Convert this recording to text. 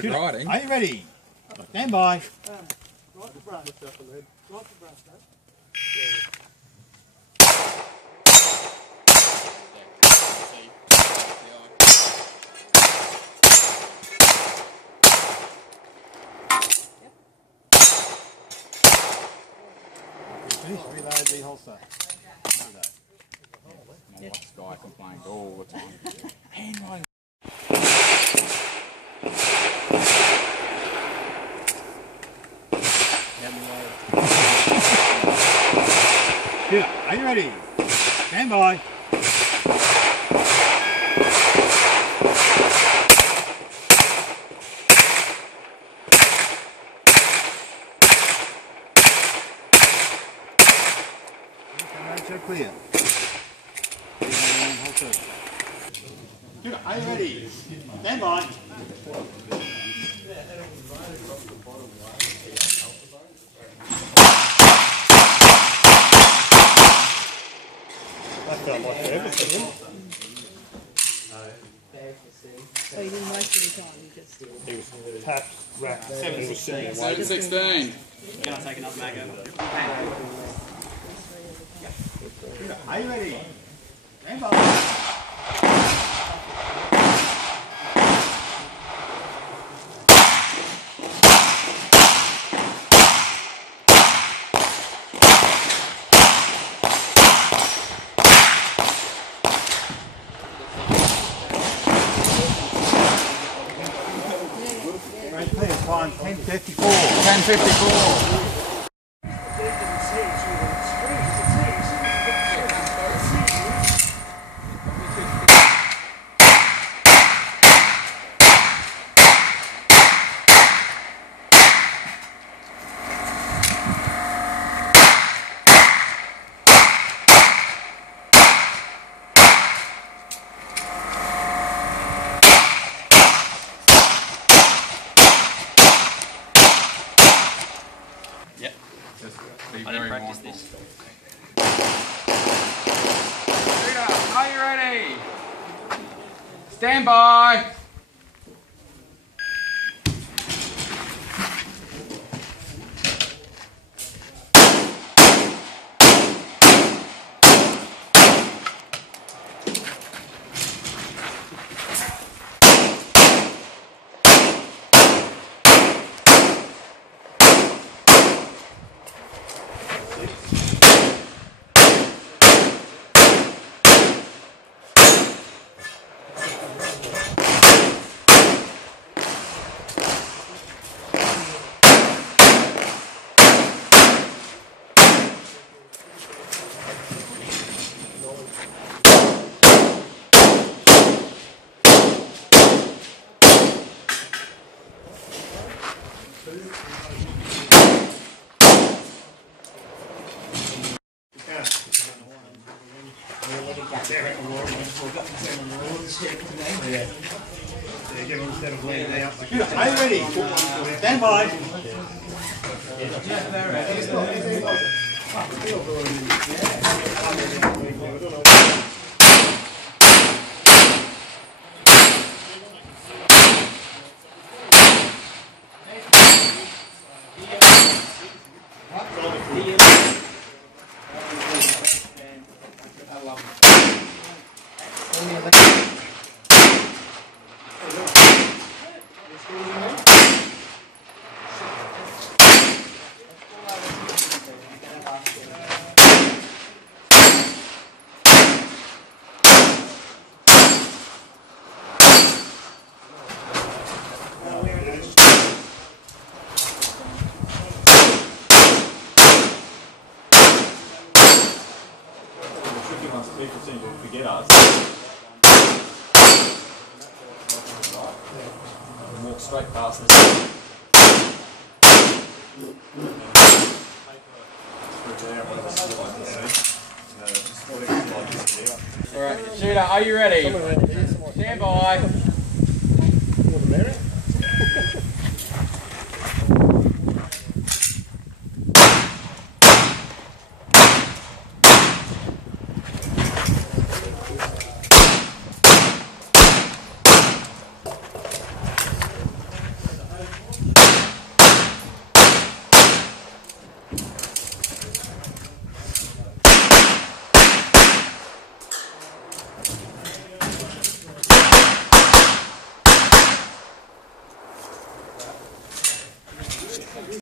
Riding. Are you ready? Stand by. Right the brush. Right the brush, Finish, reload the holster. My wife's guy complains all the time. Handwriting. Are you ready? Stand by. So clear. Are you ready? Stand by. That felt like everything. So you didn't waste any time, you just... He was tapped, wrapped, 7-16. 7-16. Can I take another mag over? Are you ready? Stand by. Time 10:54. 10:54. Yep. Just be I very didn't practice mindful. this. Rita, are you ready? Stand by. Are you ready? Stand by. People seem to forget us. Walk straight past us. Alright, shooter, are you ready? Stand by.